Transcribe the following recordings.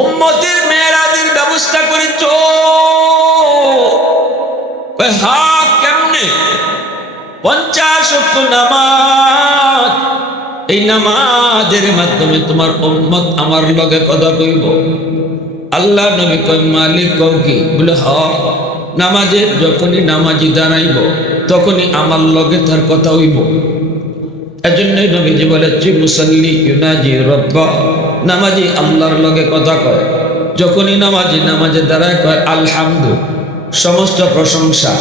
উম্মতের মেরাজের ব্যবস্থা করেছ। হ্যাঁ, কেমনে? 50 ওয়াক্ত নামাজ, এই নামাজের মাধ্যমে তোমার উম্মত আমার লগে কথা কইব। আল্লাহ নবী কয় মালিক কও কি? বলে হ, নামাজে যখনই নামাজি দাঁড়াইব তখনই আমার লগে তার কথা হইব। এজন্যই নবীজি বলেছি মুসাল্লি ইউনাজি রব্বা, নামাজি আল্লাহর লগে কথা কয়। যখনই নামাজে দাঁড়ায় কয় আলহামদু, সমস্ত প্রশংসা,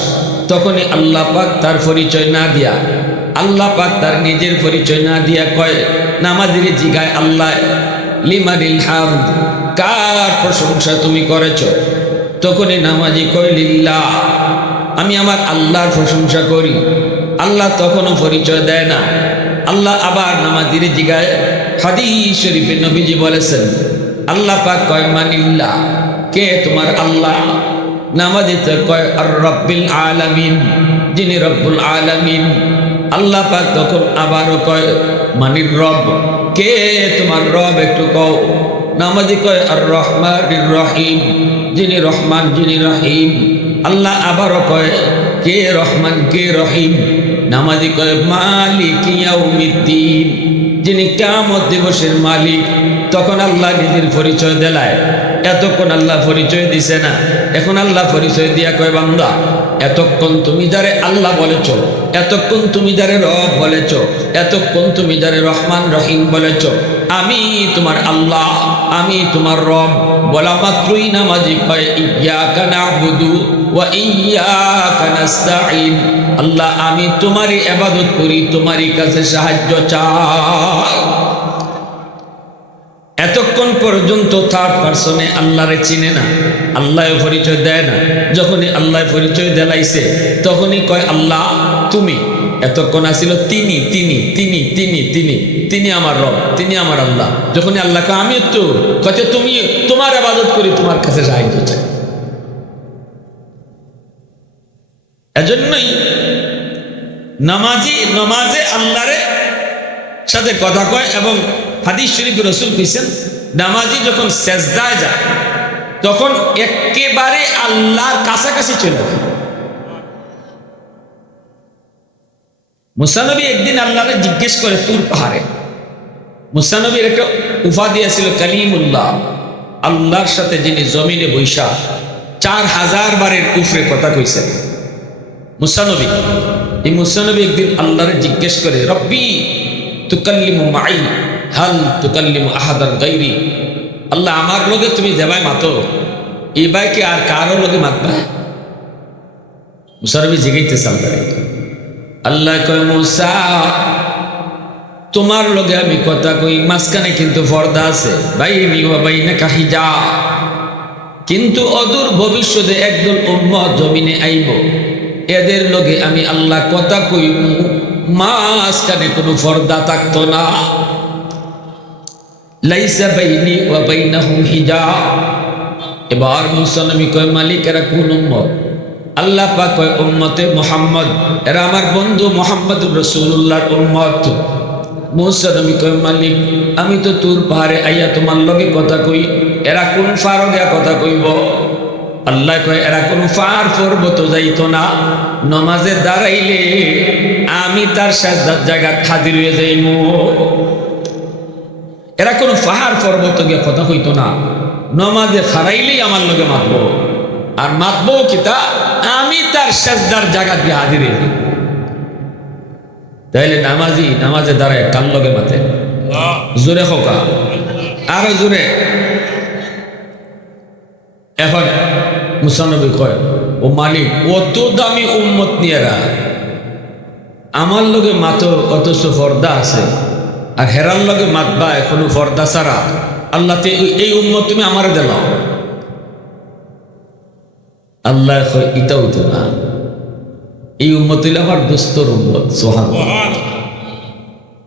তখনই আল্লাহ পাক তার পরিচয় না দিয়া, আল্লাহ পাক তার নিজের পরিচয় না দিয়া কয় নামাজের জিগায় আল্লাহ লিমানিল হামদ, কার প্রশংসা তুমি করেছ? তখনই নামাজি কয় লিল্লাহ, আমি আমার আল্লাহর প্রশংসা করি। আল্লাহ তখনও পরিচয় দেয় না। আল্লাহ আবার নামাজির জিগায়, হাদিস শরীফে নবীজি বলেছেন আল্লাহ পাক কয় মানিল্লাহ, কে তোমার আল্লাহ? নামাজিতে কয় আর রব্বিল আলামিন, যিনি রব্বুল আলামিন। আল্লাহ পাক তখন আবারও কয় মানির রব, কে তোমার রব একটু কও। নামাজি কয় আর রহমানির রহিম, যিনি রহমান যিনি রহিম। আল্লাহ আবারও কয় কে রহমান কে রহিম। নামাজি কয় মালিক ইয়াউমিদ্দিন, যিনি কিয়ামত দিবসের মালিক। তখন আল্লাহ নিজের পরিচয় দেলায়। এতক্ষণ আল্লাহ পরিচয় দিছে না, এখন আল্লাহ পরিচয় দিয়া কয় বান্দা, এতক্ষণ তুমি যারে আল্লাহ বলেছ, এতক্ষণ তুমি যারে রব বলেছ, এতক্ষণ তুমি যারে রহমান রহিম বলেছ, আমি তোমার আল্লাহ, আমি তোমার রব বলা মাত্রই নামাজি কয় ইয়্যাকা না'বুদু ওয়া ইয়্যাকা নাস্তাঈন, আল্লাহ আমি তোমারই ইবাদত করি, তোমারই কাছে সাহায্য চাই। এতক্ষণ পর্যন্ত থার্ড পারসনে আল্লাহরে চিনে না, আল্লাহ পরিচয় দেয় না। যখনই আল্লাহ পরিচয় দেলাইছে তখনই কয় আল্লাহ তুমি। এতক্ষণ আসিল তিনি তিনি তিনি তিনি তিনি তিনি আমার রব, তিনি আমার আল্লাহ। যখনই আল্লাহ কয় আমি তো কয় তুমি, তোমার ইবাদত করি, তোমার কাছে সাহায্য চাই। এজন্যই নামাজে আল্লাহরে সাথে কথা কয়। এবং হাদিস শরীফে রাসূল কইছেন নামাজি যখন সেজদায় যায় তখন একেবারে আল্লাহর কাছাকাছি চলে যায়। মুসা নবী একদিন আল্লাহরে জিজ্ঞেস করে তুর পাহাড়ে, মুসা নবীর একটা উপাধি ছিল কালিমুল্লাহ, আল্লাহর সাথে যিনি জমিনে বৈশা 4000 বারের উপরে কথা কইছেন মুসা নবী। এই মুসা নবী একদিন আল্লাহরে জিজ্ঞেস করে রব্বি তুকাল্লিমু মাই হাল তুকাল্লিমু আহাদান গায়রি, আল্লাহ আমার লগে তুমি দেবাই মাতো, এই বাইকে আর কারো লগে মাতবা? মুসা নবী জিগাইতেছে আল্লাহরে। আল্লাহ কয় মুসা তোমার লগে আমি কথা কই, মাঝখানে কিন্তু পর্দা আছে, বাইনি ওয়া বাইনাকা হিজাব, কিন্তু অদূর ভবিষ্যতে একদল উম্মত জমিনে আইব, এদের লগে আমি আল্লাহ কথা কইব, মাঝখানে কোনো পর্দা থাকতো না। লাইসা বাইনি ওয়া বাইনাহুম হিজাব। এবার মুসা নবী কয় মালিক এরা কোন উম্মত? আল্লাহ পাক কয় উম্মতে মুহাম্মদ, এরা আমার বন্ধু মুহাম্মদুর রাসূলুল্লাহর উম্মত। মুসা নবী কয় মালিক আমি তো তুর পাহাড়ে আইয়া তোমার লগে কথা কই, এরা কোন ফারগা কথা কইব? আল্লাহ কয় এরা কোন ফার পর্বত যাইতো না, নামাজে দাঁড়াইলে আমি তার সাজদার জায়গা হাজির হয়ে যাইমু। এরা কোন পাহাড় পর্বত গিয়ে কথা কইতো না, নামাজে খারাইলেই আমার লগে মাতবো, আর মাতবো কিতা আমি তার সাজদার জায়গা দিয়ে হাজির হয়ে যাই। তাইলে নামাজে দাঁড়ায় কার লগে মাতে? জোরে হোকা, আরো জোরে। এখন মুসা নবী কয় ও মালিক অত দামি উম্মত নিয়েরা আমার লগে মাতো, অথচ পর্দা আছে, আর হেরার লগে মাতবা এখনো পর্দা ছাড়া, আল্লাহ এই উম্মত তুমি আমার দিলাও। আল্লাহ কয় ইটা হইতো না, এই উম্মত হইলে আমার দুস্তর উম্মত। সুবহানাল্লাহ।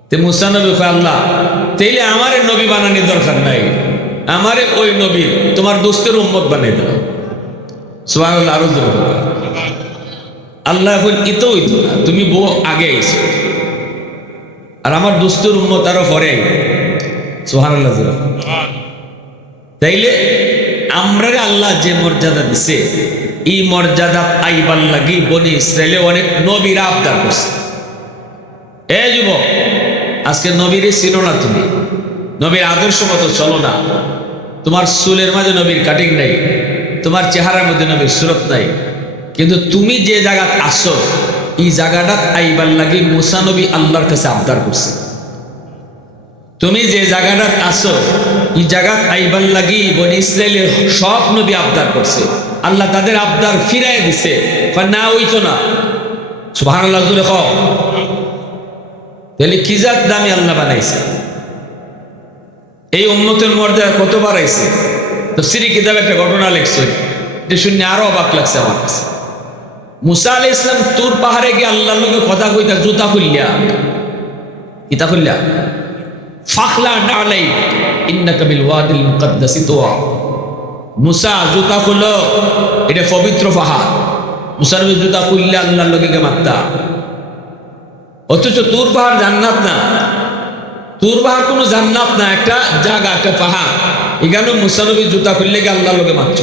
তে মুসা নবী কয় আল্লাহ তাইলে আমারে নবী বানানোর দরকার নাই, আমারে ওই নবীর তোমার দোস্তের উম্মত বানিয়ে দাও। সুবহানাল্লাহ। আরো জোরে বলো। আল্লাহ এখন ইতো হইতো না, তুমি বউ আগে আইছো, আর আমার দোস্তের উম্মত আরো পরে। সুবহানাল্লাহ। তাইলে আমরা আল্লাহ যে মর্যাদা দিছে এই মর্যাদা আইবার লাগি বনি ইসরায়েলে অনেক নবীরা আবদার করছে। এ যুবক, আজকে নবীরে ছিল না, তুমি নবীর আদর্শ মতো চলো না, তোমার চুলের মাঝে নবীর কাটিং নাই, তোমার চেহারার মধ্যে নবীর সুরত নাই, কিন্তু তুমি যে জায়গা আসো এই জায়গাটা আইবার লাগি মুসা নবী আল্লাহর কাছে আবদার করছে। তুমি যে জায়গাটা আসো এই জায়গা আইবার লাগি বনি ইসরায়েলের সব নবী আবদার করছে, আল্লাহ তাদের আবদার ফিরাই দিছে, না হইতো না। সুবহানাল্লাহ জোরে কও। তাহলে কি জাত দামি আল্লাহ বানাইছে, এই উম্মতের মর্যাদা কত বাড়াইছে। তাফসীরে কিতাবে একটা ঘটনা লিখছে, যে শুনে আরো অবাক লাগছে আমার কাছে। মুসা আলাইহিস সালাম তুর পাহাড়ে গিয়ে আল্লাহর লগে কথা কইতা জুতা খুললিয়া, কিতা খুললিয়া, ফাখলা নালাই ইন্নাকা বিল ওয়াদিল মুকদ্দাসি তুয়া। মুসা জুতা খুলো, এটা পবিত্র পাহাড়, মুসার জুতা খুললে আল্লাহর লগে গে মাত্তা। অথচ তুর পাহাড় জান্নাত না, তুর পাহাড় কোনো জান্নাত না, একটা জায়গা, একটা পাহাড়। এখানে মুসা নবী জুতা খুললে গে আল্লাহর লগে মাত্র।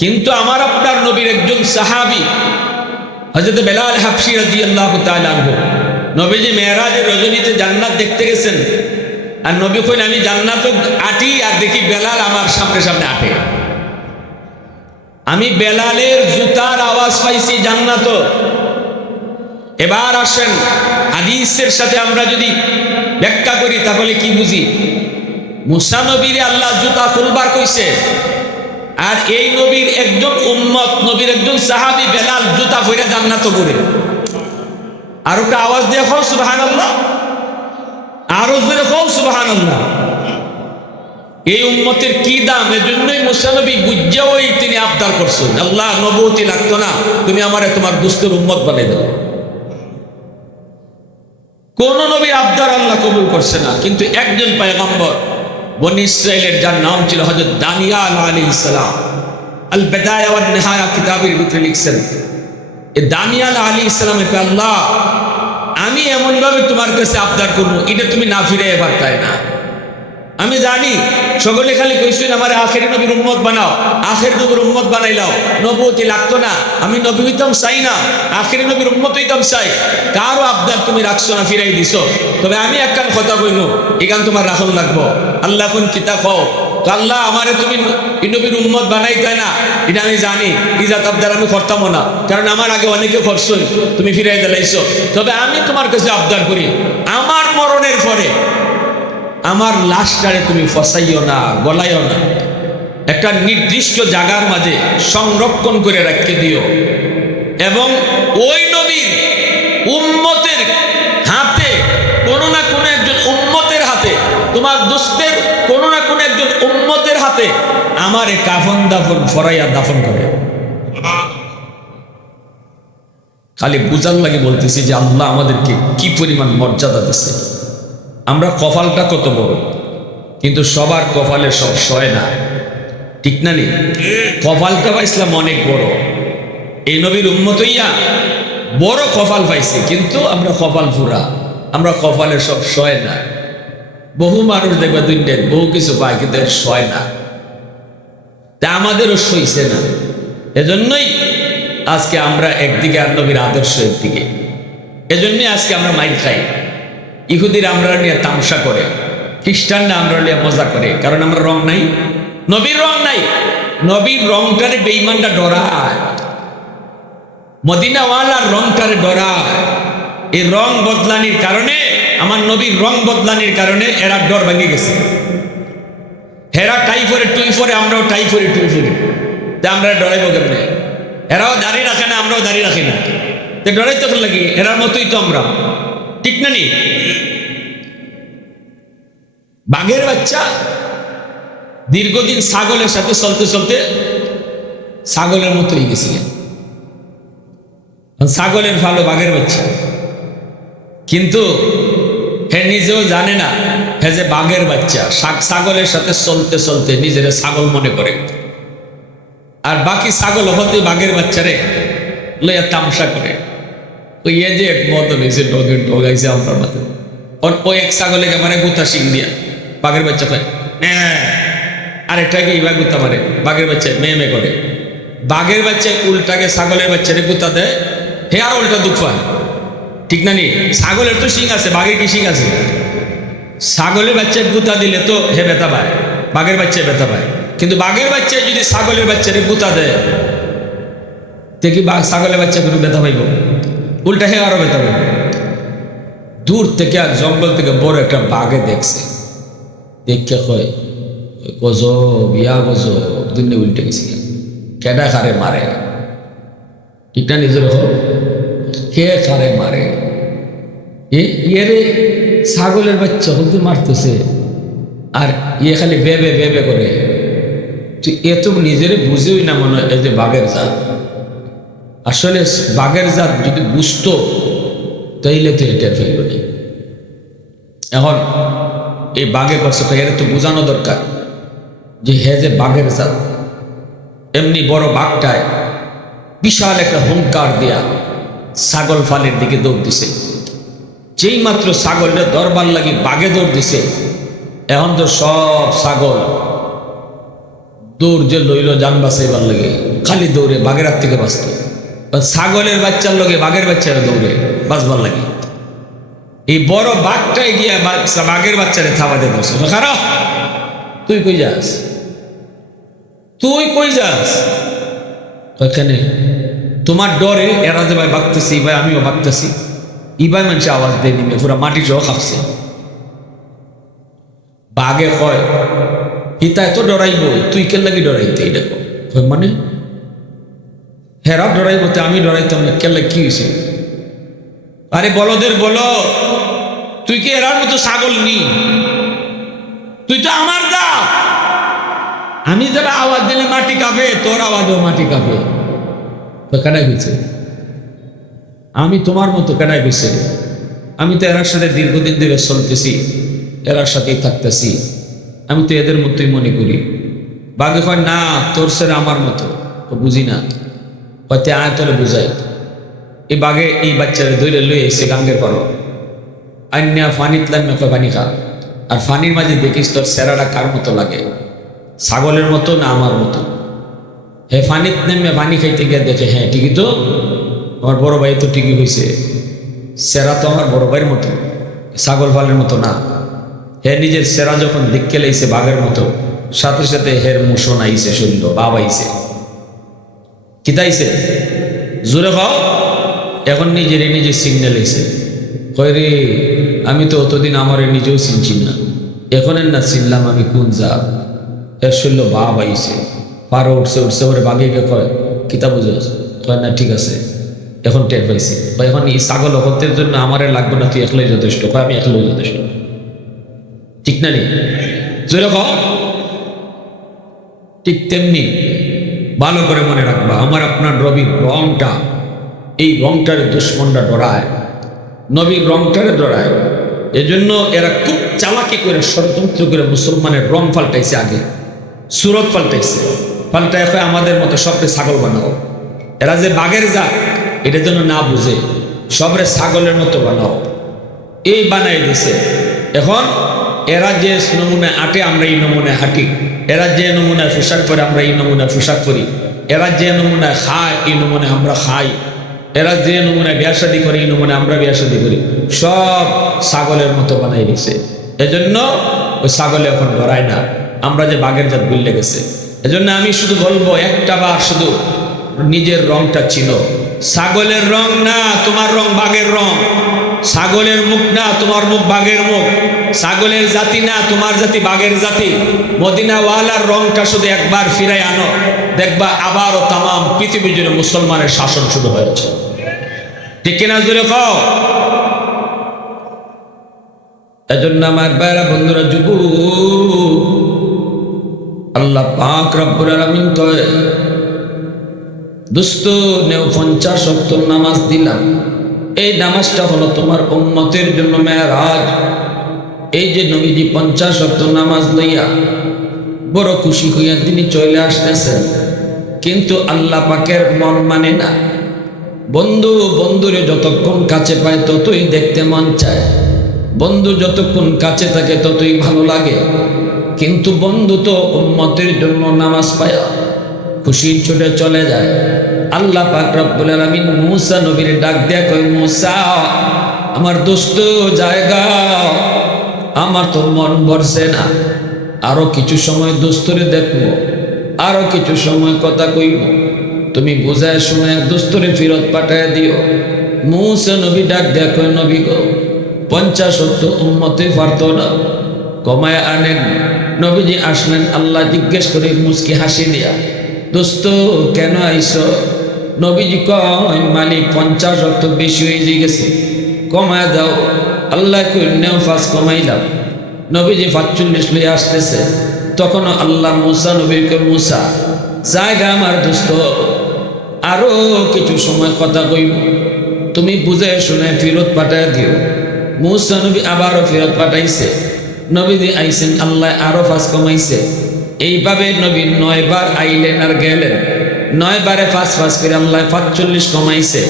কিন্তু আমার আপনার নবীর একজন সাহাবী হযরত বেলাল হাবশী রাদিয়াল্লাহু তাআলা আনহু, নবীজি মেরাজের রজনীতে জান্নাত দেখতে গেছেন, আর নবী কইন আমি জান্নাত আটি আর দেখি বেলাল আমার সামনে সামনে আটে। আমি বেলালের জুতার আওয়াজ পাইছি জান্নাত। এবার আসেন হাদিসের সাথে আমরা যদি ব্যাখ্যা করি তাহলে কি বুঝি? মুসা নবীরে আল্লাহ জুতা খুলবার কইছে, আর এই নবীর একজন উম্মত, নবীর একজন সাহাবী বেলাল জুতা পরে জান্নাত করে। আর একটা আওয়াজ দিয়ে কও সুবহানাল্লাহ, আরো জোরে কও সুবহানাল্লাহ। এই উম্মতের কি দাম, এজন্যই মুসা নবী বুঝাওই তিনি আবদার করছেন, আল্লাহ নবুয়তি লাগতো না, তুমি আমারে তোমার দুস্থের উম্মত বানাই দাও। কোন নবীর আবদার আল্লাহ কবুল করছে না, কিন্তু একজন পয়গম্বর বনি ইসরাইলের, যার নাম ছিল হযরত দানিয়াল আলাইহিস সালাম, আল বিদায়া ওয়ান নিহায়া কিতাবের ভিতরে লিখছেন, এই দানিয়াল আলাইহিস সালামের কে আল্লাহ আমি এমন ভাবে তোমার কাছে আবদার করবো, এটা তুমি না ফিরে পারতাই না। আমি জানি সকলে খালি কইছেন আমার আখেরি নবীর উম্মত বানাও, আখেরি নবীর উম্মত বানাইলাও, নবুয়তি লাগতো না, আমি নবী হইতাম চাই না, আখেরি নবীর উম্মত হইতাম চাই। কারো আবদার তুমি রাখছো না, ফিরাই দিছো। তবে আমি একখান কথা কইনো, এখান তোমার রাখল লাগবো। আল্লাহ কোন কিতাব কও, আল্লাহ আমারে তুমি নবীর উম্মত বানাইতে না, এটা আমি জানি, ইজাত আবদার আমি করতামও না, কারণ আমার আগে অনেকে করছই, তুমি ফিরাই দিলাইছো। তবে আমি তোমার কাছে আবদার করি, আমার মরণের পরে আমার লাশটারে তুমি ফসাইও না, গলাইও না, একটা নির্দিষ্ট জায়গার মাঝে সংরক্ষণ করে রাখতে দিও, এবং ওই নবীর উম্মতের হাতে, কোনো না কোনো একজন উম্মতের হাতে, তোমার দোস্তের কোনো না কোনো একজন উম্মতের হাতে আমারে কাফন দাফন ফরাইয়া দাফন করে। খালি বুঝার লাগে বলতেছি যে আল্লাহ আমাদেরকে কি পরিমাণ মর্যাদা দিচ্ছে। আমরা কপালটা কত বড়, কিন্তু সবার কপালে সব সয় না, ঠিক না নি? কপালটা পাইছিলাম অনেক বড়, এই নবীর উম্মত হইয়া বড় কপাল পাইছি, কিন্তু আমরা কপাল পুরা, আমরা কপালে সব সয় না। বহু মানুষ দেখবে দুনিয়ার বহু কিছু পায়, কিন্তু এর সয় না, তা আমাদেরও সইছে না। এজন্যই আজকে আমরা একদিকে আর নবীর আদর্শ একদিকে, এজন্যই আজকে আমরা মাইর খাই। ইহুদিরা আমরা নিয়ে তামসা করে, খ্রিস্টানরা আমরা নিয়ে মজা করে, কারণ আমরা রং নাই, নবীর রং নাই। নবীর রংটারে বেঈমানটা ডরায়, মদিনাওয়ালার রংটারে ডরায়। এই রং বদলানির কারণে, আমার নবীর রং বদলানির কারণে এরা ডর ভেঙে গেছে। হেরা টাই পরে টুই পরে, আমরাও টাই পরে টুই পরে, তা আমরা ডরাইব কেমনে? এরাও দাঁড়িয়ে রাখে না, আমরাও দাঁড়িয়ে রাখি না, তো ডরাইতে লাগি, এরার মতোই তো আমরা, ঠিক না নি? বাঘের বাচ্চা দীর্ঘদিন ছাগলের সাথে চলতে চলতে ছাগলের মতো হয়ে গেছিলেন। ছাগলের ভালো বাঘের বাচ্চা, কিন্তু হে নিজেও জানে না হে যে বাঘের বাচ্চা। ছাগলের সাথে চলতে চলতে নিজের ছাগল মনে করে, আর বাকি ছাগল হতে বাঘের বাচ্চারে লইয়া তামসা করে। ওই এ যে এক মতন হয়েছে, ডগের ডগ আইছে আমার মাথায়, ওই এক ছাগলে মানে গুথা শিং দিয়া বাঘের বাচ্চা পায়, আরেকটাকে ইবা গুতা মারে, বাঘের বাচ্চা মেয়ে মেয়ে করে। বাঘের বাচ্চা উল্টাকে ছাগলের বাচ্চারে গুতা দেয়, হে আর উল্টা দুঃখ পায়, ঠিক না নি? ছাগলের তো শিং আছে, বাঘের কি শিং আছে? ছাগলের বাচ্চা গুতা দিলে তো হে ব্যথা পায়, বাঘের বাচ্চা ব্যথা পায়। কিন্তু বাঘের বাচ্চা যদি ছাগলের বাচ্চারে গুতা দেয়, দেখি ছাগলের বাচ্চা কোনো ব্যথা পাইব? উল্টা হে আরো ব্যথা পাইব। দূর থেকে আর জঙ্গল থেকে বড় একটা বাঘে দেখছে, দেখে কয় গজব, ইয়া গজব, দুনিয়া উল্টে গেছি, কেডা খারে মারে, ঠিক না? নিজের কে খারে মারে? এরে ছাগলের বাচ্চা হতে মারতেছে, আর ইয়ে খালি বেবে বেবে করে। এ তো নিজের বুঝেই না মনে হয় এই যে বাঘের জাত। আসলে বাঘের জাত যদি বুঝতো তাইলে তো এটা ফেলব না। এখন এই বাঘে করছে, এর তো বোঝানো দরকার যে হে যে বাঘের জাত। এমনি বড় বাঘটায় বিশাল একটা হুঙ্কার দিয়া ছাগল ফালের দিকে দৌড় দিছে। যেই মাত্র ছাগলটা দরবার লাগি বাঘে দৌড় দিছে, এখন তো সব ছাগল দৌড় যে লইল যান বাঁচাইবার লাগে, খালি দৌড়ে বাঘের হাত থেকে বাঁচত। ছাগলের বাচ্চার লগে বাঘের বাচ্চারা দৌড়ে বাঁচবার লাগে। এই বড় বাঘটাই গিয়া বাঘের বাচ্চারে থামাতে বসে, খারাপ তুই কই যাস, তুই কই যাস? ওখানে তোমার ডরে এরা যে ভাই বাগতেছি, ভাই আমিও বাগতেছি, ইবাই মানুষ আওয়াজ দিয়ে নিবে, পুরা মাটি সহ খাচ্ছে। বাঘে কয় হিতায় তো ডরাইব, তুই কে লাগি ডরাইতে? এটা কয় মানে হেরা ডরাইব, আমি ডরাইতাম না, কেলে কি হয়েছে? আরে বলদের বলো, তুই কি এরার মতো ছাগল নি? তুই তো আমার দা, আমি যারা আওয়াজ দিলে মাটি কাঁপে, তোর আওয়াজও মাটি কাঁপে। কেনাই গেছে আমি তোমার মতো কেনাই গেছে? আমি তো এরার সাথে দীর্ঘদিন ধরে চলতেছি, এরার সাথেই থাকতেছি, আমি তো এদের মতোই মনে করি। বাঘে কয় না, তোর সেরা আমার মতো, তো বুঝি না, হয়তো আয় তোরে বুঝাই। এই বাঘে এই বাচ্চারা দৈরে লয়ে এসে গাঙ্গের করো আন্যা ফানিত লাম্যা কয় পানি খা। আর ফানির মাঝে দেখিস তোর সেরাটা কার মতো লাগে, ছাগলের মতো না আমার মতো? হে ফানিত নেমে পানি খাইতে গিয়ে দেখে, হ্যাঁ ঠিকই তো, আমার বড় ভাই তো ঠিকই হয়েছে, সেরা তো আমার বড় ভাইয়ের মতো, ছাগল ফালের মতো না। হে নিজের সেরা যখন দেখকে লাইছে বাঘের মতো, সাথে সাথে হের মোশন আইছে, শরীর বাপ আইছে, কিতাইছে জোরে খাও। এখন নিজের নিজে সিগন্যাল আইছে, কয় রে আমি তো অতদিন আমার নিজেও চিনছি না, এখন না চিনলাম আমি কোন যা। এর শরীর বাপ আইছে, পারো উঠছে উঠছে, ওরে বাঘে গিয়ে কয় কিতা বুঝে? কয় না ঠিক আছে, এখন টের পাইছি। কয় এখন এই ছাগল হতের জন্য আমারে লাগবে না, তুই একলাই যথেষ্ট। কয় আমি একলাই যথেষ্ট, ঠিক না নি? জোরে কও। ঠিক তেমনি ভালো করে মনে রাখবা, আমার আপনার নবীর রংটা, এই রংটারে দুশ্মনরা ডরায়, নবীর রংটারে ডরায়। এজন্য এরা খুব চালাকি করে ষড়যন্ত্র করে মুসলমানের রং পাল্টাইছে, আগে সুরত পাল্টাইছে, পাল্টায় এখন আমাদের মতো সবরে ছাগল বানাও। এরা যে বাঘের জাত এটার জন্য না বুঝে সবরে ছাগলের মতো বানাও, এই বানাই দিছে। এখন এরা যে নমুনায় আটে আমরা এই নমুনায় হাঁটি, এরা যে নমুনায় পোশাক পরে আমরা এই নমুনায় পোশাক করি, এরা যে নমুনায় খায় এই নমুনায় আমরা খাই, এরা যে নমুনায় বিয়া শাদী করে এই নমুনায় আমরা বিয়া শাদী করি, সব ছাগলের মতো বানাই দিছে। এজন্য ওই ছাগলে এখন ডরায় না, আমরা যে বাঘের জাত ভুলে গেছে। এজন্য আমি শুধু বলবো একটা বার, শুধু নিজের রংটা চিনো। ছাগলের রং না তোমার রং বাঘের রং, ছাগলের মুখ না তোমার মুখ বাঘের মুখ, ছাগলের জাতি না তোমার জাতি বাঘের জাতি। মদিনাওয়ালার রংটা শুধু একবার ফিরাই আনো, দেখবা আবারও তামাম পৃথিবী জুড়ে মুসলমানের শাসন শুরু হয়েছে, ঠিক কিনা জুড়ে কও। এজন্য আমার ভাইরা বন্ধুরা, যুবক, আল্লাহ পাক রব্বুল আলামিন কয় দোস্ত নেও 50 ওয়াক্ত নামাজ দিলাম, এই নামাজটা হলো তোমার উম্মতের জন্য মেরাজ। এই যে নবীজি 50 ওয়াক্ত নামাজ লইয়া বড় খুশি হইয়া তিনি চলে আসতেছেন, কিন্তু আল্লাহ পাকের মন মানে না। বন্ধু বন্ধুরে যতক্ষণ কাছে পায় ততই দেখতে মন চায়, বন্ধু যতক্ষণ কাছে থাকে ততই ভালো লাগে, কিন্তু বন্ধু তো উম্মতের জন্য নামাজ পায়া খুশির ছুটে চলে যায়। আল্লাহ পাক রব্বুল আলামিন মূসা নবীর ডাক দেয়া কয়, মূসা আমার দোস্ত জায়গা, আমার তো মন ভরছে না, আরো কিছু সময় দোস্তরে দেখবো, আরো কিছু সময় কথা কইব, তুমি বুঝায় শুনে দোস্তরে ফেরত পাঠায় দিও। মূসা নবী ডাক দেয়া কয়, নবী গো 50-70 উম্মতে পারতো না, কমায় আনেন। নবীজি আসলেন, আল্লাহ জিজ্ঞেস করে মুস্কি হাসি দিয়া, দোস্ত কেন আইছো? নবীজি কয়, মালিক 50 বেশি হয়ে গেছে, কমায় দাও। আল্লাহ কন্যাও 5 কমাইলাম। নবীজি 45 লইয়া আসতেছে, তখনও আল্লাহ মূসা নবীকে, মূসা জায়গা আমার দোস্ত, আরো কিছু সময় কথা কইব, তুমি বুঝে শুনে ফেরত পাঠায় দিও। মূসা নবী আবারও ফেরত পাঠাইছে। নবীজি আইছেন, আল্লাহ আরো 5 কমাইছে। এইভাবে নবী 9 বার আইলেন আর গেলেন। 9 বারে 5 করে আল্লাহ 45 কমাইছে।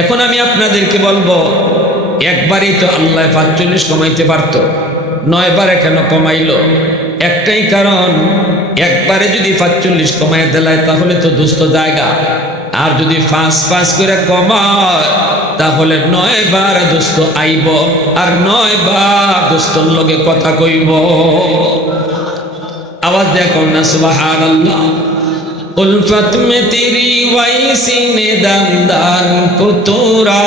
এখন আমি আপনাদেরকে বলবো, একবারই তো আল্লাহ 45 কমাইতে পারত, 9 বারে কেন কমাইল? একটাই কারণ, একবারে যদি 45 কমাই দেয় তাহলে তো দোস্ত জায়গা, আর যদি 5 করে কমায় তাহলে 9 বার দোস্ত আইব, আর 9 বার দোস্তর লগে কথা কইব। आवाज देखो ना सुभान अल्लाह। उल्फत में तेरी वैसी ने दंदान को तोरा